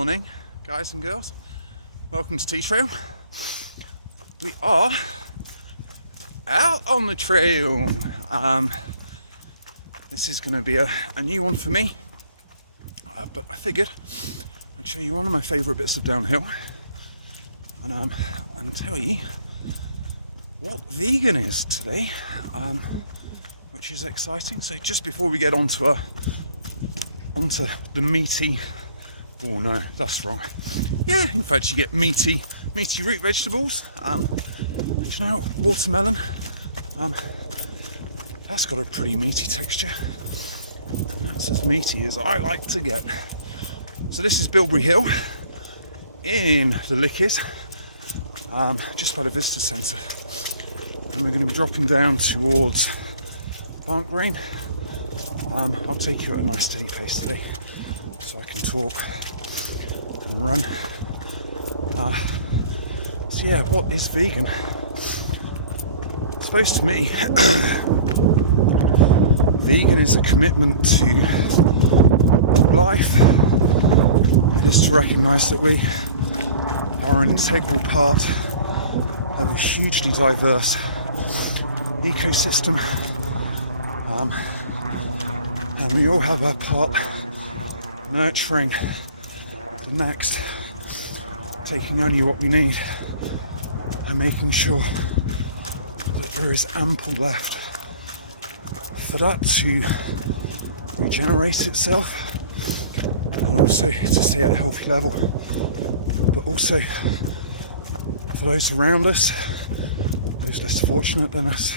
morning, guys and girls. Welcome to Tea Trail. We are out on the trail. This is going to be a new one for me, but I figured I'd show you one of my favourite bits of downhill and tell you what vegan is today, which is exciting. So just before we get onto the meaty, oh no, that's wrong. Yeah, in fact you get meaty root vegetables. Do you know, watermelon, that's got a pretty meaty texture. That's as meaty as I like to get. So this is Bilberry Hill in the Lickers, just by the Vista Centre. And we're going to be dropping down towards Barnt Brain. I'll take you at a nice steady pace today so I can talk and run. So yeah, what is vegan? I suppose to me, vegan is a commitment to life, and is to recognise that we are an integral part of a hugely diverse ecosystem, and we all have our part nurturing the next, taking only what we need and making sure that there is ample left for that to regenerate itself, and also to stay at a healthy level, but also for those around us, those less fortunate than us,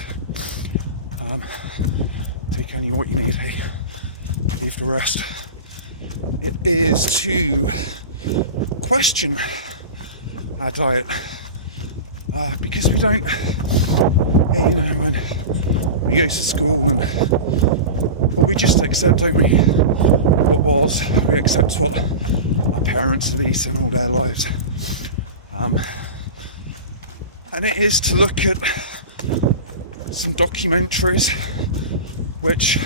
take only what you need, hey? Leave the rest. It is to question our diet, because we don't, when we go to school, and we just accept, don't we, what was, we accept what our parents have eaten all their lives, and it is to look at some documentaries which,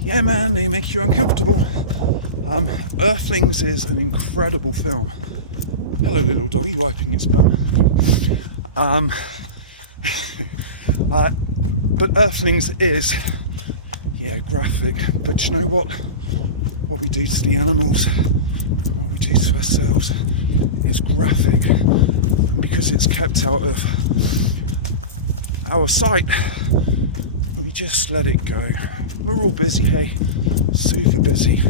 yeah man, they make you uncomfortable. Earthlings is an incredible film. Hello little doggy wiping its bum. But Earthlings is, yeah, graphic, but you know what? What we do to the animals, what we do to ourselves is graphic, and because it's kept out of our sight, we just let it go. We're all busy, hey? Super busy.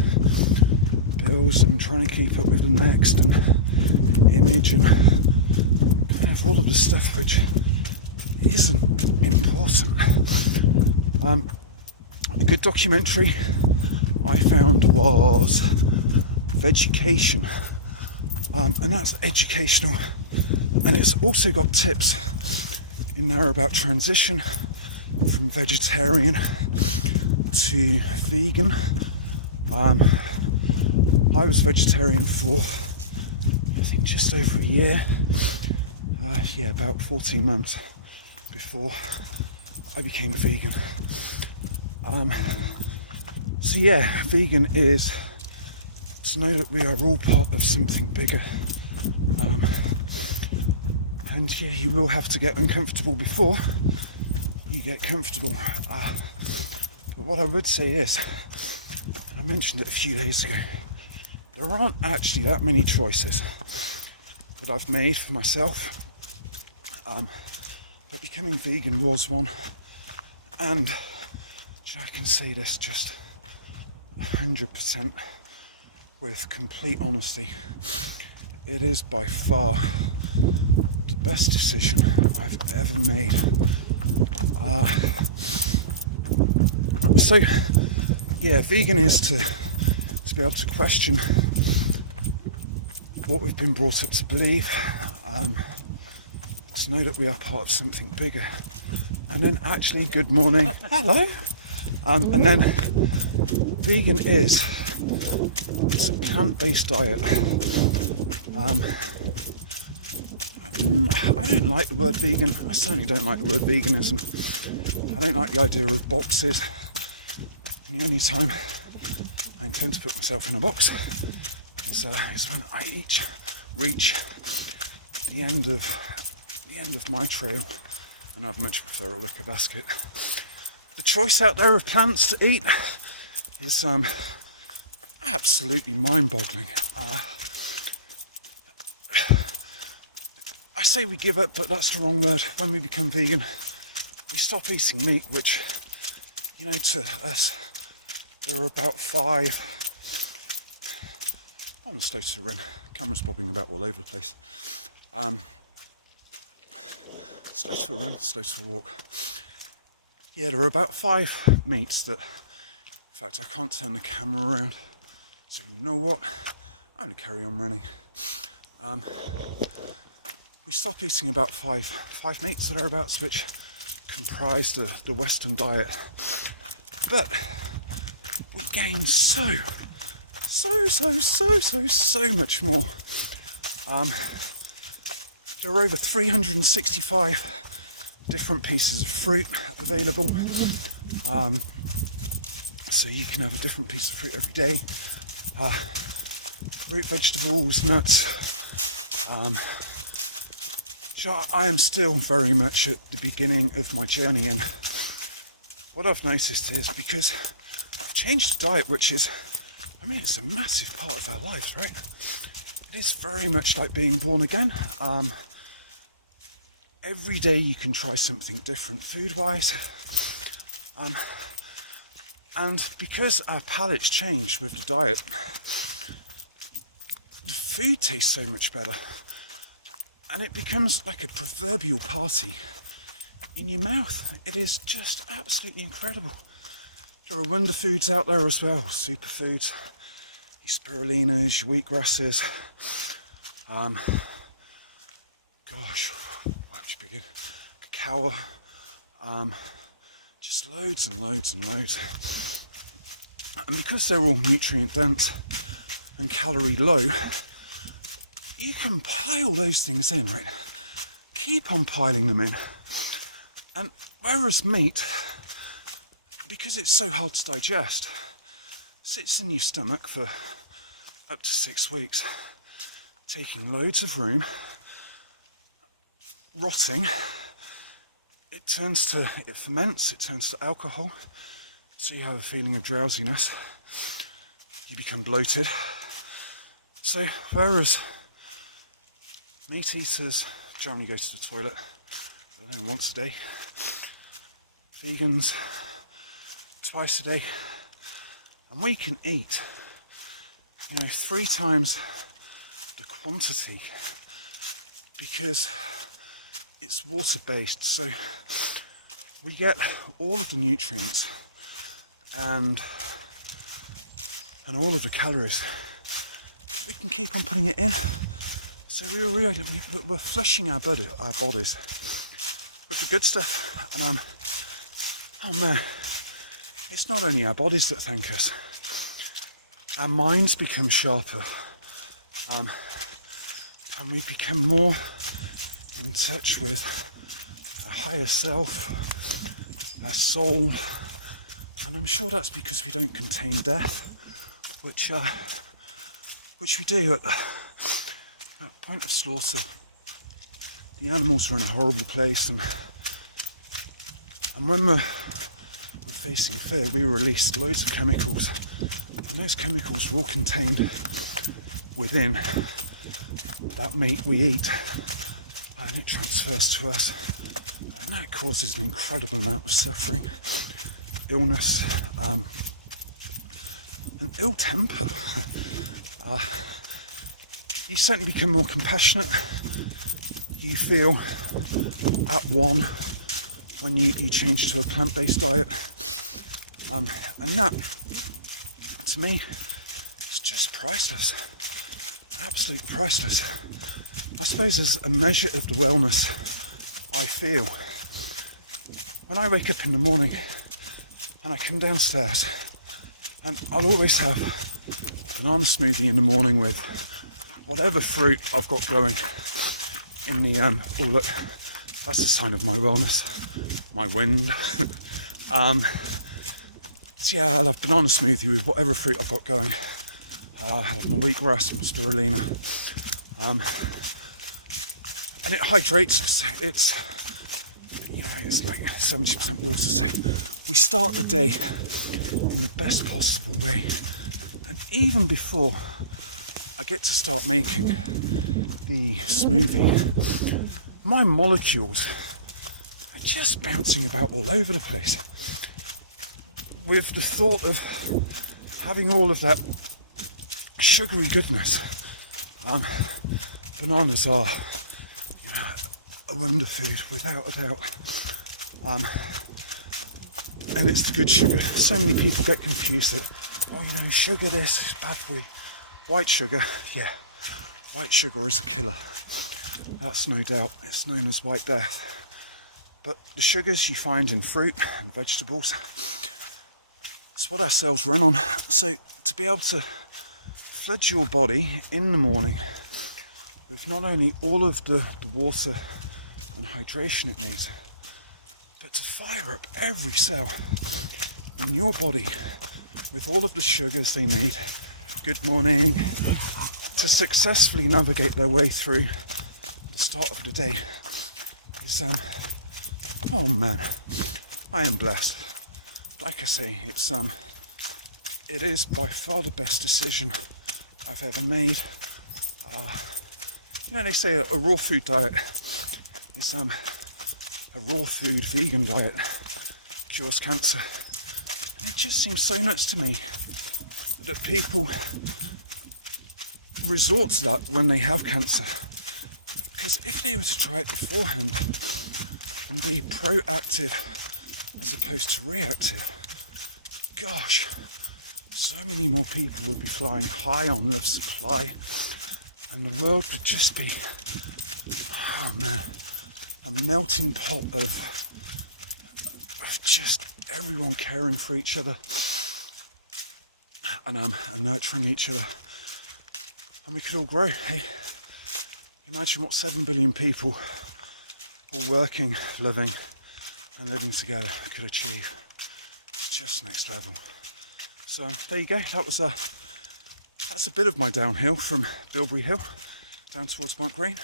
Bills and trying to keep up with the next, and image, and kind of all of the stuff which isn't important. A good documentary I found was Vegucation, and that's educational, and it's also got tips in there about transition from vegetarian to vegan. I was vegetarian for, I think, just over a year, about 14 months before I became a vegan. So yeah, vegan is to know that we are all part of something bigger, and yeah, you will have to get uncomfortable before you get comfortable. But what I would say is, I mentioned it a few days ago, there aren't actually that many choices that I've made for myself. But becoming vegan was one, and I can say this just 100% with complete honesty, it is by far the best decision I've ever made. So yeah, vegan is to be able to question what we've been brought up to believe, to know that we are part of something bigger, and then actually, good morning, hello, and then vegan is, it's a plant-based diet. I don't like the word vegan, I certainly don't like the word veganism. I don't like the idea of boxes. The only time I intend to put myself in a box is when I reach the end of my trail, and I'd much prefer a wicker basket. The choice out there of plants to eat is absolutely mind-boggling. I say we give up, but that's the wrong word. When we become vegan, we stop eating meat, which, you know, to us, there are about 5. I'm almost close to the ring. Camera's bobbing about all over the place. Close to the wall. Yeah, there are about 5 meats that, in fact, I can't turn the camera around. So you know what? I'm going to carry on running. We stopped eating about 5 meats or thereabouts, which comprise the Western diet. But we gained so much more. There are over 365 different pieces of fruit available. So you can have a different piece of fruit every day. Fruit, vegetables, nuts. I am still very much at the beginning of my journey, and what I've noticed is, because I've changed the diet, which is, I mean, it's a massive part of our lives, right? It is very much like being born again. Every day you can try something different food-wise. And because our palates change with the diet, the food tastes so much better. And it becomes like a proverbial party in your mouth. It is just absolutely incredible. There are wonder foods out there as well, superfoods, your spirulinas, your wheatgrasses. Gosh, where would you begin? Cacao. Just loads and loads and loads. And because they're all nutrient dense and calorie low, you can pile those things in, right? Keep on piling them in. And whereas meat, because it's so hard to digest, sits in your stomach for up to 6 weeks, taking loads of room, rotting. It ferments, it turns to alcohol, so you have a feeling of drowsiness, you become bloated. So whereas meat eaters generally go to the toilet once a day, vegans twice a day, and we can eat, 3 times the quantity because it's water based, so we get all of the nutrients and all of the calories. We can keep on putting it in. So we're flushing our bodies with the good stuff. And oh man, it's not only our bodies that thank us. Our minds become sharper, and we become more in touch with our higher self, our soul. And I'm sure that's because we don't contain death, which we do at the point of slaughter. The animals are in a horrible place, and when we're facing fear, we release loads of chemicals. And those chemicals are all contained within that meat we eat, and it transfers to us, and that causes an incredible amount of suffering, illness, and ill temper. You certainly become more compassionate. You feel at one when you change to a plant-based diet, and that, to me, is just priceless, absolutely priceless. I suppose as a measure of the wellness I feel, when I wake up in the morning and I come downstairs, and I'll always have a banana smoothie in the morning with whatever fruit I've got going in the oh look, that's a sign of my wellness, my wind. So yeah, I'll have a banana smoothie with whatever fruit I've got going. wheatgrass and spirulina. And it hydrates us. It's, it's like 70% water. We start the day in the best possible way. And even before I get to start making the smoothie, my molecules are just bouncing about all over the place. With the thought of having all of that sugary goodness. Bananas are a wonder food, without a doubt. And it's the good sugar. So many people get confused that, sugar this is bad for you. White sugar, yeah, white sugar is the killer. That's no doubt. It's known as white death. But the sugars you find in fruit and vegetables, it's what our cells run on. So to be able to flood your body in the morning with not only all of the water and hydration it needs, but to fire up every cell in your body with all of the sugars they need, good morning, to successfully navigate their way through the start of the day is, oh man, I am blessed. Like I say, it is by far the best decision I've ever made. They say a raw food diet is a raw food vegan diet cures cancer. It just seems so nuts to me that people resort to that when they have cancer. Because if they were to try it beforehand and be proactive as opposed to reactive, gosh, so many more people would be flying high on the supply, and the world would just be a melting pot of just everyone caring for each other and nurturing each other, and we could all grow. Hey, imagine what 7 billion people all working, living and living together could achieve. It's just next level. So there you go. That's a bit of my downhill from Bilberry Hill down towards Mont Green.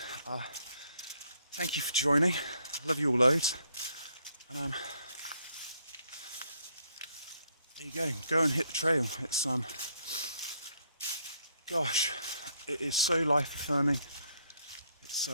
Thank you for joining. Love you all loads. There you go. Go and hit the trail. It's gosh, it is so life affirming. It's